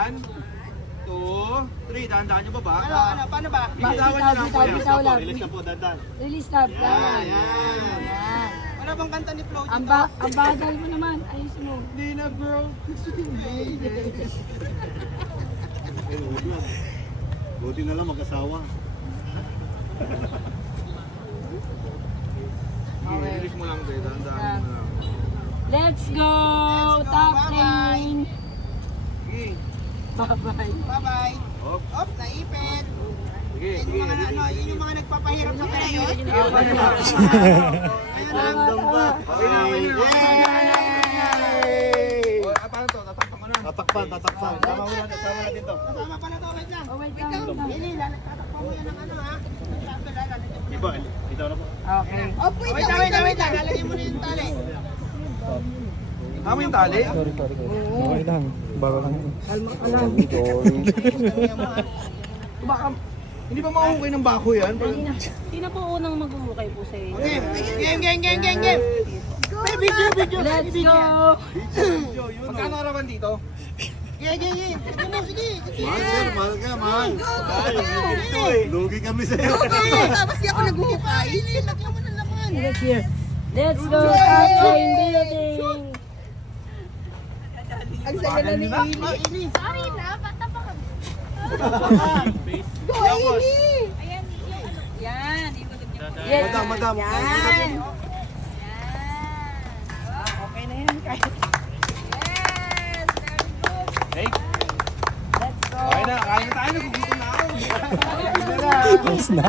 1, 2, 3. Dahan-dahan nyo baba. Ano, paano ba? Bitawan nyo lang po yan. Bitaw lang. Release na po, dandan. Release na. Yan. Yan. Wala bang kanta ni Flo Ang dito? bagal mo naman. Ayos mo. Hindi na bro. Buti na lang mag-asawa. Okay. Release mo lang tayo. Dahan-dahan mo lang. Let's go! Top lane! Sige. Bye-bye. Bye-bye. Op. Op, naipit. Sige, Yun sige. yung mga, ano, yun yung mga nagpapahirap sa kanya yun. Okay na, okay na. Yay! O, paano to? Tatakpan ko na. Tatakpan, tatakpan. Sama mo na dito. Kasama pala to, wait lang. Oh, wait lang. Lili, tatakpan mo yan ng ano ha. Iba, bitaw na po. Okay. Op, wait lang. Lalagyan mo na yung tali. Tama yung tali? Okay lang. Bago lang. Kalma ka lang. Baka, hindi ba mahuhukay ng bako yan? Sino po unang mag-uukay po sa inyo? Game. May video. Let's go! Magkano arawan dito? Game. Sige. Mahal sir, mahal ka, mahal. Lugi kami sa'yo. Tapos di ako nag-uhukay. Lagyan mo na naman. Let's go! Top lane building! Ang saya na ni Ili. Sorry na, bata pa kami. Go, Ili! Ayan, yan, ikot niyo po. Yes. Madam. Yan. Okay na yan, kahit. Yes, very good. Hey, Let's go! okay na. Kain na tayo. Nagugutom na ako. Tapos na.